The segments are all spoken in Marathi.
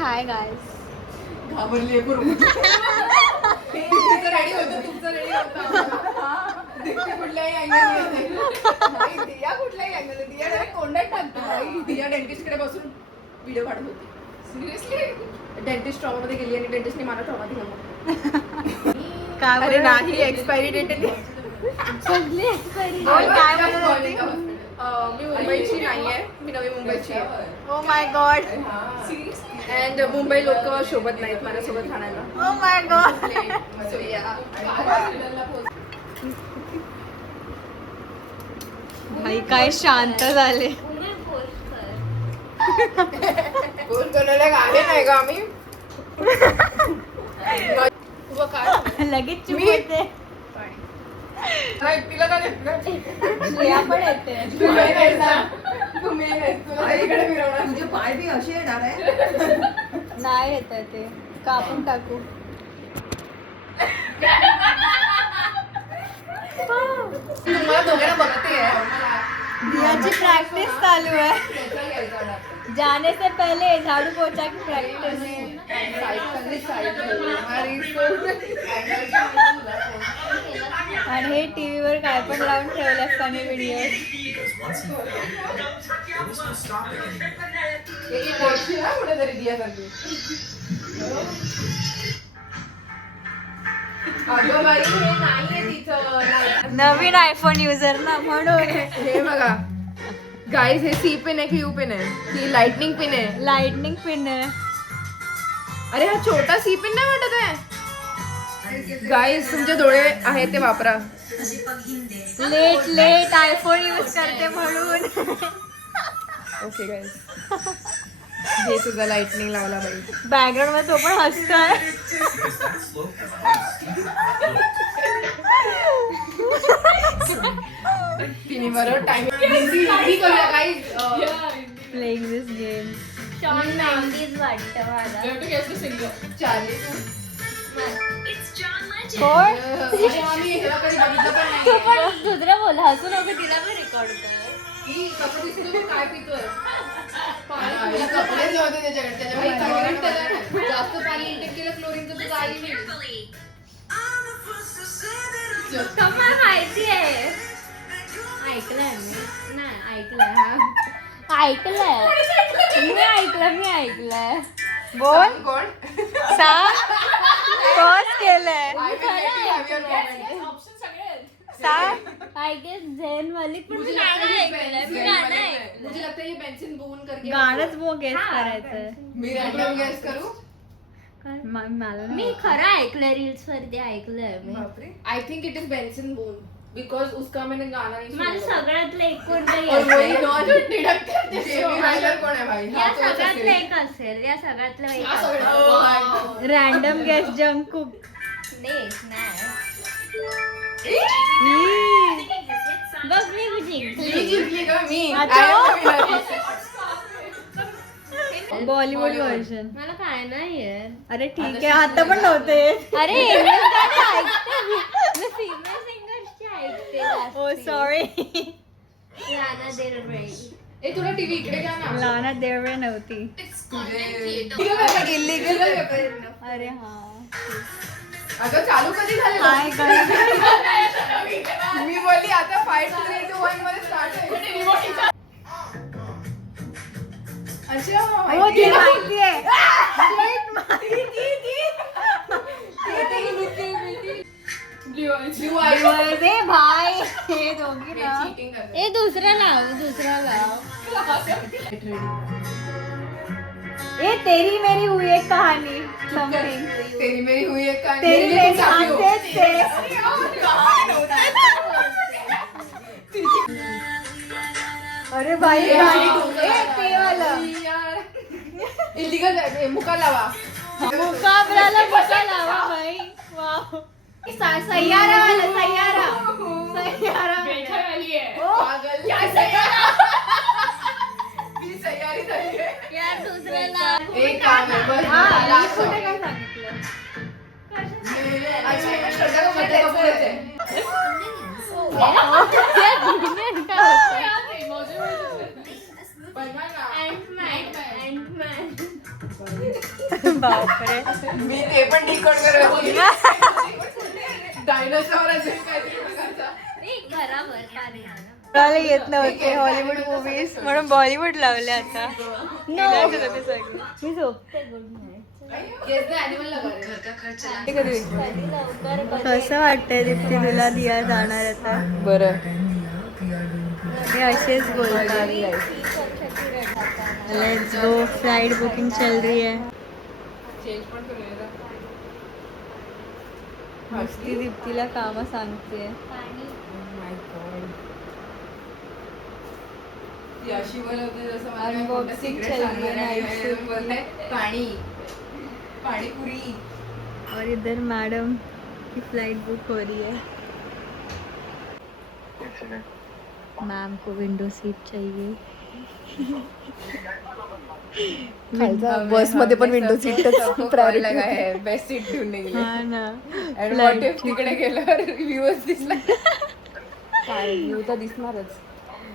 Hi guys. घाबरली आहे पूर्ण. तुमचं रेडी होतं, तुमचं रेडी होतं. दिया कुठल्याही अँगल दिया कुठल्याही अँगल दिया डायरेक्ट कोंडात टाकतो भाई. दिया डेंटिस्टकडे बसून व्हिडिओ काढत होती. सिरियसली डेंटिस्ट ट्रॉमामध्ये गेली आणि डेंटिस्टने मला ट्रॉमा दिला. काय अरे नाही एक्सपायरी डेट सगळी एक्सपायरी. काय म्हणत होती? मी मुंबईची नाहीये, मी नवी मुंबईची आहे. Oh my God. And Mumbai लोक शोभत नाहीत माझ्यासोबत राहण्याला. Oh my God. भाई काय शांत झाले. फोन करायला गाणे नाही का आम्ही. लगेच चुप होते. तिला काय देत श्रेया पण येते. तुझे पाय बी असे येणार आहे. नाही येत ते कापून टाकू. तुम्हाला दोघांना बघते दियाची प्रॅक्टिस चालू है. जाने से पहले झाड़ू पोछा की प्रॅक्टिस. आणि हे टीव्ही वर काय पण लावून ठेवलं फनी व्हिडिओ. कुठेतरी दियासारखी. अगं बाई हे नाहीये तिचं. नवीन आयफोन युजर ना म्हणून. हे बघा गाईज, हे सी पिन आहे की यू पिन आहे? ही लाइटनिंग पिन आहे. लाइटनिंग पिन आहे. अरे हा छोटा सी पिन नाही वाटत आहे. गाईज तुमचे डोळे आहेत ते वापरा. लेट लेट आयफोन यूज करते म्हणून. ओके गाईज, हे तुझा लाइटनिंग लावला बाई. बॅकग्राऊंड मध्ये तो पण हसतोय. तिने बरोबर टाइम करूया गाईज. प्लेइंग दिस गेम. शॉन 90s वाटतं मला. कोण? तू पण दुसरं बोल, हसू नको, तिला पण रेकॉर्ड कर. काय पितोय? कपडेच नव्हते त्याच्याकडे. जास्त पाणी इंटेक केलं क्लोरीनचं तर आली नाही. तुम्हाला माहिती आहे, ऐकलंय मी. नाही ऐकलंय. हा ऐकलंय मी ऐकलंय. बोल. कोण? सांग. कोर्स केलंय. सांग. आय गेस झेन वाली. पण मी गाणं ऐकलंय. मी गाणं ऐकलंय. मुझे लगता है ये बेंझिन बून करके गाणंच वो गेस करायचंय. मी रॅन्डम गेस करू. मला मी खरं ऐकलंय, रील्स वरती ऐकलंय मी. आई थिंक इट इज बेंझिन बून बिकॉज उसका मैंने गाना नहीं मला सुना. सगळ्यातलं एक कोणतरी और वही असेल. नॉन जेमी रायलर कोण आहे भाई? या सगळ्यातलं एक असेल. या सगळ्यातलं एक असेल. Oh. Random guess Jungkook. नाही. बघ मी जिंकली. मी जिंकली का मी? अच्छा. I am the winner. Bollywood version. मला काय नाहीये. अरे ठीक आहे, आता पण नव्हते. अरे इंग्लिश गाणी ऐकते मी फिमेल सिंगर्सची ऐकते जास्ती. ओ सॉरी. लाना देल रे. ए तुला टीव्ही इकडे घ्या ना. लाना देवरे नव्हती. इल्लीगल अरे हा. अगं चालू कधी झालं? हाय मी बोलली आता 5 3 2 1 मध्ये स्टार्ट आहे. अच्छा हो ते माहितीये. अरे भाई हे दोघी ना. ए दुसरा लाव. ए तेरी मेरी हुई एक कहानी समथिंग. तेरी मेरी हुई एक कहानी. तेरी मेरी आंखें से. अरे भाई ते वाला इल्लीगल मुका लावा. मुकाबला मुका लावा भाई. वाव. सैयारा वाला सैयारा. पागल. मी तयारी झाली आहे. यार दुसरा लाव. एक काम आहे बस. हा last कुठे song. काय सांगितलं. अच्छा हे श्रद्धा कपूरचे कपूरच आहे. बघा ना. अँटमॅन. बापरे. मी ते पण डिकोड करत डायनोसॉर असेल काहीतरी प्रकारचा. मला येत नव्हते हॉलिवूड मूवीज म्हणून बॉलिवूड लावले आता. मी झोपते. Guess the animal lover. कसं वाटतंय दीप्ती तुला दिया जाणार आता? बरं. ते असेच बोलतात. Let's go. फ्लाइट बुकिंग चल रही है. चेंज पण करूया. नुसती दीप्तीला कामं सांगते. याशी बोलवते जसं मला Unboxing मोठं secret चल रही है सांगणार आहे. night shoot बोलते, पाणी पाणीपुरी. और इधर मैडम की फ्लाइट बुक हो रही है. मैम को विंडो सीट चाहिए. बस मध्ये पण विंडो सीट प्रायोरिटी आहे. बेस्ट सीट ठेवून निघले. हा ना. And what if तिकडे गेल्यावर व्ह्यूच दिसला. काय व्ह्यू तर दिसणारच.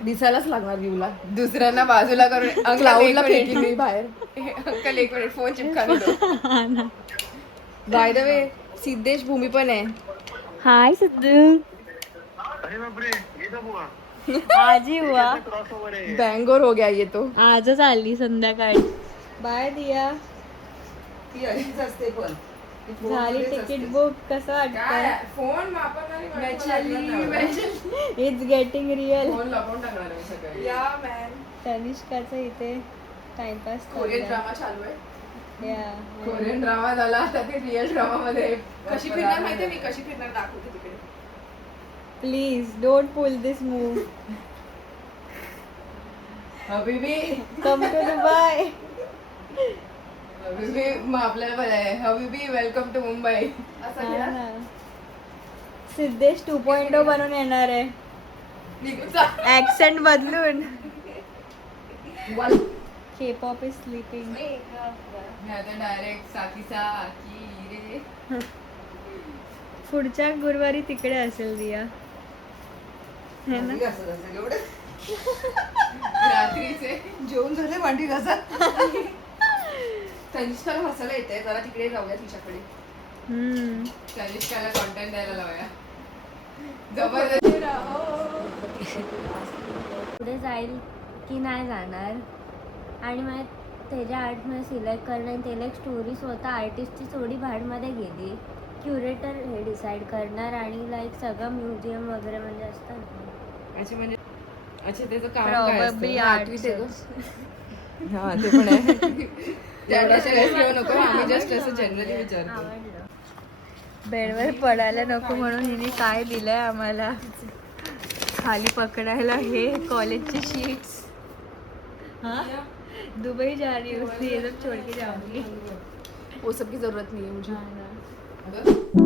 दिसायलाच लागणार व्ह्यूला. दुसऱ्यांना बाजूला करून क्लाउडला फेकली मी बाहेर. अंकल एक मिनिट फोन चिपका दो. बाय द वे सिद्धेश भूमी पण आहे. हाय सिद्धू. अरे बाप रे, ये कब हुआ? आज ही हुआ. क्रॉसओव्हर आहे. बँगोर हो गया ये तो. आजच आली संध्याकाळी. बाय दिया. ती अशीच असते पण. झाली तिकीट बुक. कसं वाटतंय? फोन वापरणारी इट्स गेटिंग रिअल. फोन लपवून टाकणार आहे सगळं. या मॅन. तनिष्काचा इथे टाइमपास कोरियन ड्रामा चालू आहे. या कोरियन ड्रामा झाला आता ते रिअल ड्रामा मध्ये कशी फिरणार माहितीये मी कशी फिरणार दाखवते तिकडे. Please don't pull this move. हबीबी कम टू दुबई. हबीबी मग आपल्याला बरं आहे. हबीबी वेलकम टू मुंबई. असं केलं हा. सिद्धेश 2.0 बनून येणार आहे. ऍक्सेंट बदलून. के पॉप इज स्लीपिंग. मी आता डायरेक्ट साकी रे. पुढच्या गुरुवारी तिकडे असेल दिया है ना. रात्रीचे जेवण झाले भांडी घासत. तनिष्काला हसायला येते. जरा तिकडे जाऊया तिच्याकडे. तनिष्काला कॉन्टेंट द्यायला लावूया. जबरदस्ती पुढे जाईल की नाही जाणार आणि मग त्याच्या आर्टमध्ये सिलेक्ट करणं आणि त्याला एक स्टोरी स्वतः आर्टिस्टची थोडी भाडमध्ये गेली. क्युरेटर हे डिसाईड करणार आणि लाईक सगळं म्युझियम वगैरे म्हणजे असतं ना. अच्छा म्हणजे अच्छा त्याचं काम काय Probably असतं? arts. आठवीत आहे गं. हा ते पण आहे. त्याला सिरियस घेऊ नको. आम्ही जस्ट असं जनरली विचारतो. आवडलं. बेडवर पडायला नको म्हणून हिने काय दिलंय आम्हाला. खाली पकडायला हे कॉलेजची शीट्स. हाँ दुबई जा रही हूँ इसलिए ये सब छोड़ के जाऊंगी. वो सब की जरूरत नहीं है मुझे. हाँ ना. अगं